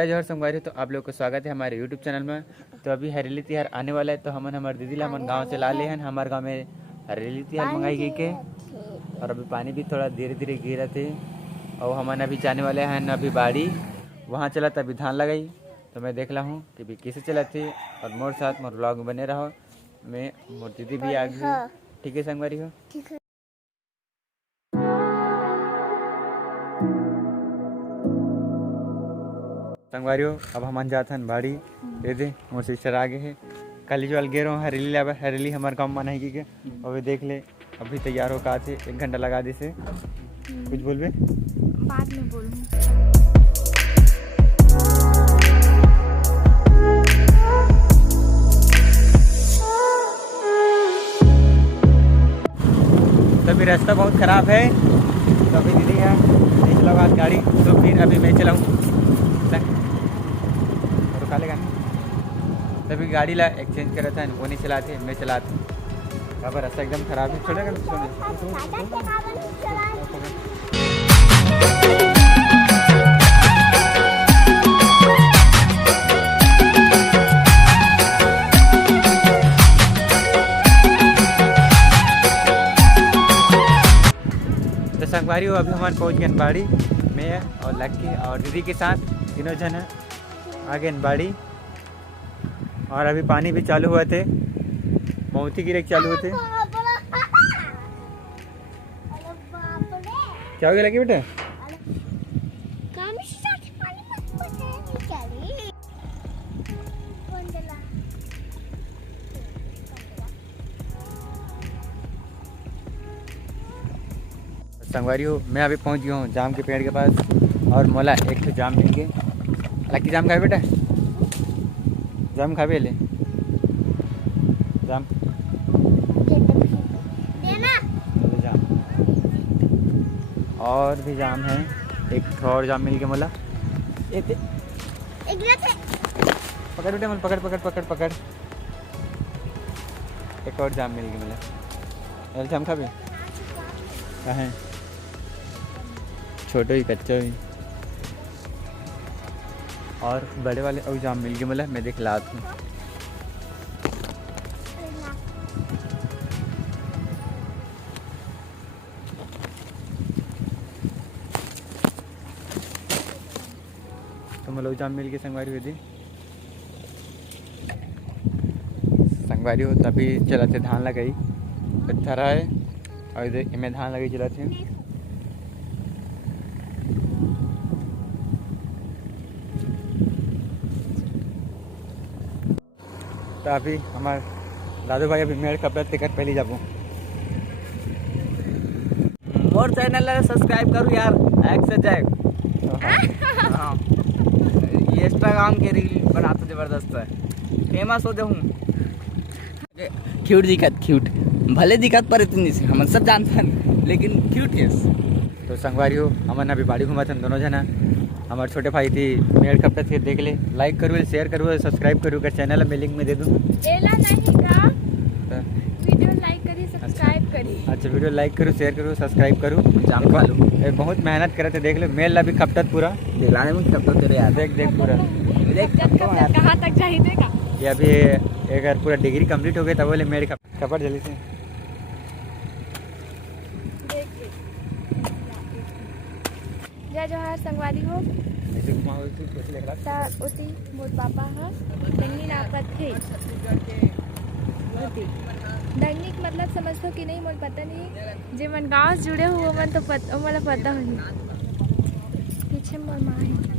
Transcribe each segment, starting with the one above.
जय जोहर संगवारी। तो आप लोग को स्वागत है हमारे यूट्यूब चैनल में। तो अभी हरेली तिहार आने वाला है, तो हम हमारे दीदी ला हमन गाँव से ला ले हैं। हमारे गाँव में हरेली तिहार मंगाई गई के, और अभी पानी भी थोड़ा धीरे धीरे गिरा थे। और हमन अभी जाने वाले हैं अभी बाड़ी, वहाँ चला था अभी धान लगाई। तो मैं देख ला हूँ कि भी कैसे चला थी, और मोर साथ मोर ब्लॉग में बने रहो। मैं मोर दीदी भी आ गई। ठीक है संगवारी हो। संगवारी हो, अब हम जाते हैं बाड़ी। दे दे मोर सिस्टर आगे है। कल जो गे रहा हूँ हरेली लाबा, हरेली हमारे गाँव में मनाएगी के। अभी देख ले, अभी तैयार हो का थे 1 घंटा लगा दी से। कुछ बोलबे? बाद में बोलूँ। तो अभी रास्ता बहुत ख़राब है, तो अभी दीदी है नहीं चलाओ गाड़ी, तो फिर अभी मैं चलाऊँ रुका लेगा। तभी गाड़ी ला एक्सचेंज करा था, वो नहीं चलाते मैं चलाती। अब रास्ता एकदम ख़राब है, छोड़ेगा तो संगवारी हो। अभी हमारे पहुँच गए बाड़ी, मैं और लक्की और दीदी के साथ तीनों जन है आ गए बाड़ी। और अभी पानी भी चालू हुए थे, बहुत ही गिरे चालू हुए थे। क्या हो गया लगी बेटा? संगवारी हो, मैं अभी पहुंच गया हूँ जाम के पेड़ के पास, और मोला एक तो जाम मिल गए। लकी जाम खाए बेटा? जाम खा भी ले जाम जाम। और भी जाम है, एक और जाम मिल गया मोला। पकड़ बेटा, पकड़ पकड़ पकड़ पकड़। एक और जाम मिल गया मोला। जाम खा भी कहाँ? छोटे ही कच्चा ही, और बड़े वाले और जाम मिल गए मतलब मैं देख ला हूँ। तो मतलब जाम मिल गए संगवारी हुई थी। संगवारी हो, तभी चलाते धान लगाई पत्थर है, और इधर मैं धान लगी चलाते हैं। तो अभी हमारे दादू भाई अभी मेरे कपड़े टिकट पहले जाबो। मोर चैनल सब्सक्राइब करूँ यार, एक से जाए। हाँ, ये इंस्टाग्राम के रील बनाते जबरदस्त है, फेमस हो जाऊँ। क्यूट दिखत, क्यूट भले दिखत पर इतनी से हम सब जानते हैं, लेकिन क्यूट है। तो संगवारी हो, हमन अभी बाड़ी घुमा थे दोनों जना। हमारे छोटे भाई थी मेरे कपड़े थे, देख ले। लाइक करो, शेयर करो, सब्सक्राइब करो कर चैनल में लिंक में दे दूँगा। वीडियो लाइक करी, सब्सक्राइब करी। अच्छा, वीडियो लाइक करो, शेयर करो, सब्सक्राइब करो। जाम खा लो, बहुत मेहनत करे थे, देख लो मेल ला भी खपटत पूरा दिलाने में कब तक तेरे यार। देख देख पूरा देख कहाँ तक चाहिए का? ये अभी अगर पूरा डिग्री कंप्लीट हो गई तब बोले मेरे कपड़ जल्दी से। जय जोहर संगवारी हो। ऐसे घुमाओ, ऐसे देख रहा उसी मोर पापा ह दंगनी नापत थे। दंगनी का मतलब समझते कि नहीं? मोर पता नहीं, जे मन गाँव से जुड़े हुए मन तो मतलब पता होगी। पीछे मोर माँ है।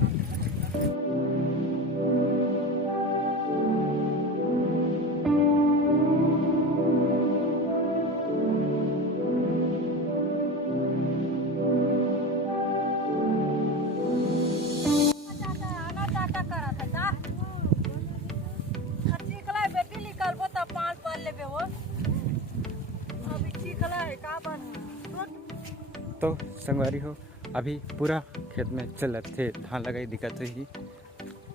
तो संगवारी हो, अभी पूरा खेत में चल थे धान लगाई, दिक्कत ही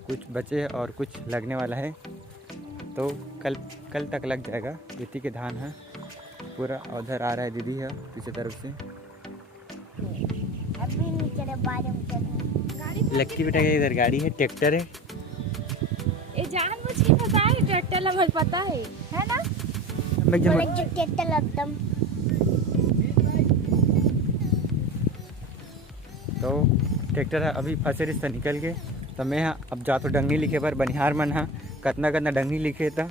कुछ बचे और कुछ लगने वाला है। तो कल तक लग जाएगा। इतनी के धान है पूरा। उधर आ रहा है दीदी है पीछे तरफ से। अभी नीचे गाड़ी लक्की बेटा का इधर गाड़ी है, ट्रैक्टर है। ये जानबूझ के फंसाए ट्रैक्टर लगभग पता है ना? मैं जब ट्रैक्टर एकदम तो ट्रैक्टर अभी फंसे रिश्ता निकल के तो मैं अब जा तो डंगी लिखे पर बनिहार मन हाँ कितना कितना डंगी लिखे था,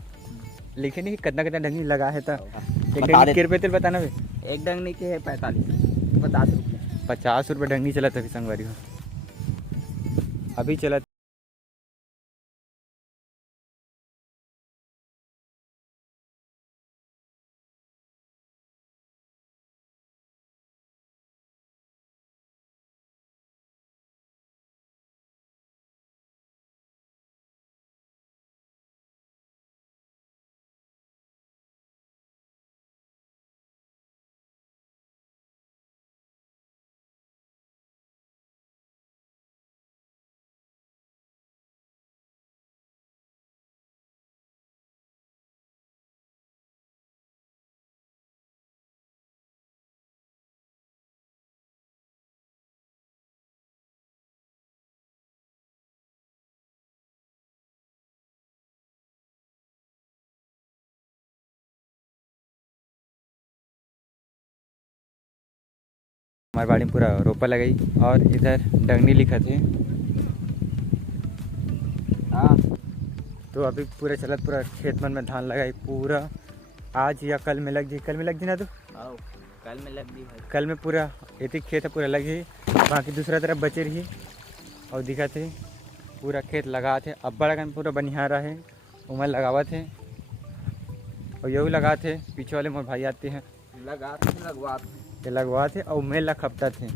लिखे नहीं कितना कितना डंगी लगा है था। एक डंगी के रुपये बताना भाई? एक डंगनी के है 45 50 रुपये। 50 रुपये डंगी चला था अभी संगवारी हो, अभी चला। हमारे बाड़ी में पूरा रोपा लगाई और इधर डंगनी लिखा थे। हाँ तो अभी पूरा चलत पूरा खेत मन में धान लगाई पूरा, आज या कल में लग जी, कल में लग जी ना तो आओ कल में लग दी भाई। कल में पूरा एक खेत है पूरा लगे, बाकी दूसरा तरफ बचे रही और दिखा थे पूरा खेत लगा थे। अब बड़ा कन पूरा बनिहारा है उमर लगावा थे और यही लगा थे। पीछे वाले मोर भाई आते हैं ये लगवा थे और मेला खपता थे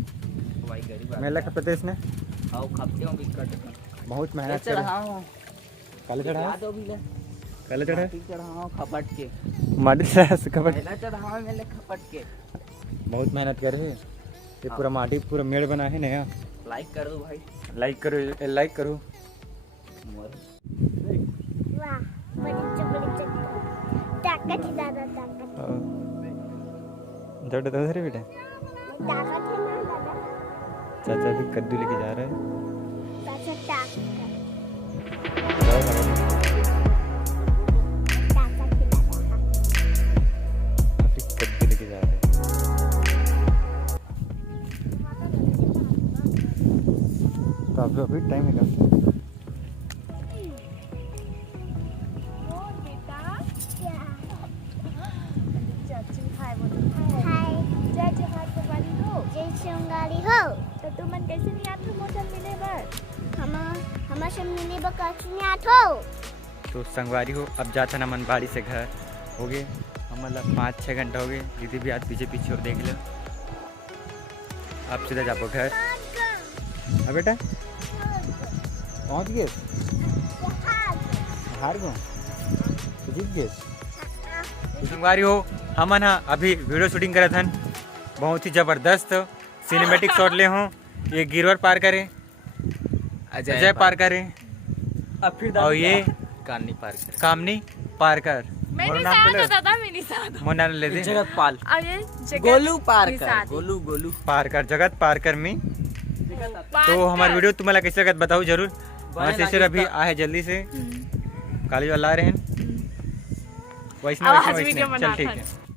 भाई गरीब मेला खपता थे इसने आओ खपते हो बिकट बहुत मेहनत चढ़ा करे। हूं कल चढ़ा दो भी ले कल चढ़ा चढ़ा हूं खपट के माटी से खबर पहला चढ़ा हूं मैंने खपट के। बहुत मेहनत करे है ये पूरा माटी पूरा मेड़ बना है नया। लाइक कर दो भाई, लाइक करो लाइक करो। वाह बड़ी ताकत ही दादा ताकत जड़ तो रे बेटा ताकत है ना दादा। चाचा भी कद्दू लेके जा रहा है। चाचा ताकत जाओ खाओ। ताकत ही दादा। अभी कद्दू लेके जा रहा है। तो अभी टाइम है का तो तुम कैसे नहीं आते मोटल मिले बर हमारे से मिले बकरी नहीं आठो। तो संगवारी हो अब जाता ना मन बाड़ी से घर हो गए हम मतलब 5-6 घंटा हो गए। दीदी भी आज पीछे पीछे हो देख लो। अब सीधा जाओ घर। हाँ बेटा पहुँच गए हार गो जीत गए। संगवारी हो हम ना अभी वीडियो शूटिंग करे थे बहुत ही ज़बरदस्त सिनेमेटिक शॉट ले हों। ये गिरवर पार करें अजय पार करें अब फिर और ये कामनी पार कर कामनी पार कर। मेरे साथ होता था मेरे साथ। मोर नाम ले दे जगत पाल अब ये जगत गोलू पार के कर साथ। गोलू गोलू पार कर जगत पार कर में। पार तो हमारी कर। वीडियो तुम्हारा कैसे लगत बताओ जरूर। हमारे सिस्टर अभी आए जल्दी से कॉलेज वाला आ रहे हैं वैष्णव आवाज वैष्णव वीडियो चल बना ठीक था। है।